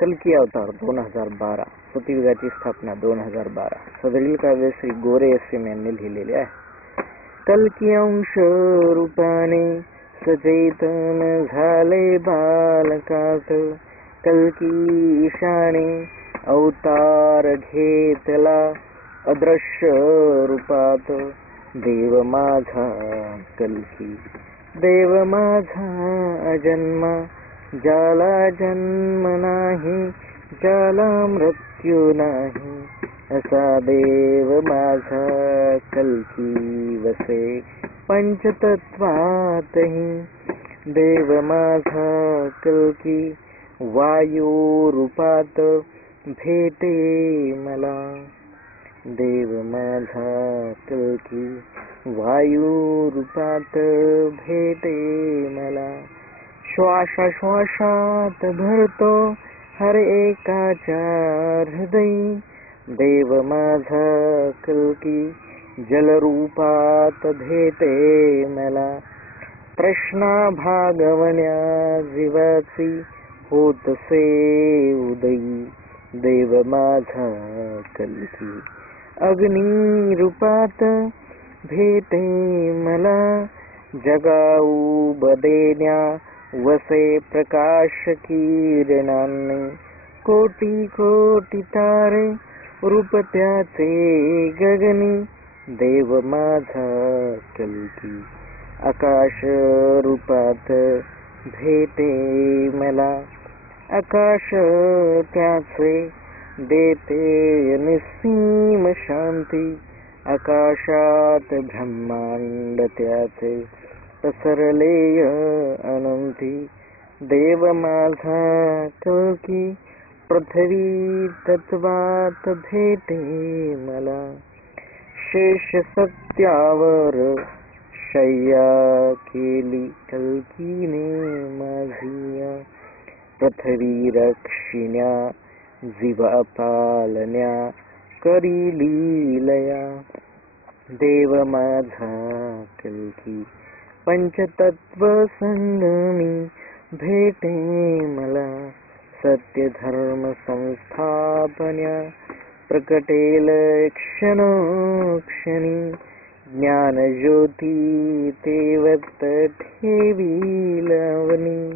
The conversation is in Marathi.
कल्की अवतार 2012, सत्ययुगाची स्थापना 2012. सदरील काव्य श्री गोरे SM यांनी लिहिलेले आहे. कल्की अंश रूपाने सचेतन झाले बालकात, कल्की ईशाने अवतार घेतला अदृश्य रूपात. देव माझा कल्की, देव माझा अजन्मा, ज्याला जन्म नाही, ज्याला मृत्यू नाही, असा देव माझा कल्की वसे पंचतत्वातही. देव माझा कल्की वायू रूपात भेटे मला, देव माझा कल्की वायू रूपात भेटे मला. श्वासाश्वासात भरतो हर एकाच्या हृदयी, देव माझा कल्की जलरूपात भेटे मला. तृष्णा भागवण्या जीवाची होतसे उदयी, देव माझा कल्की अग्नी रूपात भेटे मला. जगाऊ बदेण्या वसे प्रकाश किरणांनी, कोटी कोटी तारे रूप त्याचे गगनी, देव माझा कल्की आकाश रूपात भेटे मला. आकाश त्याचे देते निस्सीम शांती, आकाशात ब्रह्मांड त्याचे पसरले अनंती. देव माझा कल्की पृथ्वी तत्वात भेटे मला. शेष सत्यावर शय्या केली कल्कीने माझिया, पृथ्वी रक्षिण्या जीवा पालन्या करी लीलया. देव माझा कल्की पंचतत्व संगमी भेटे मला. सत्य धर्म संस्थापन्या प्रकटेल क्षणोक्षणी, ज्ञान ज्योती तेवत ठेवी लावणी.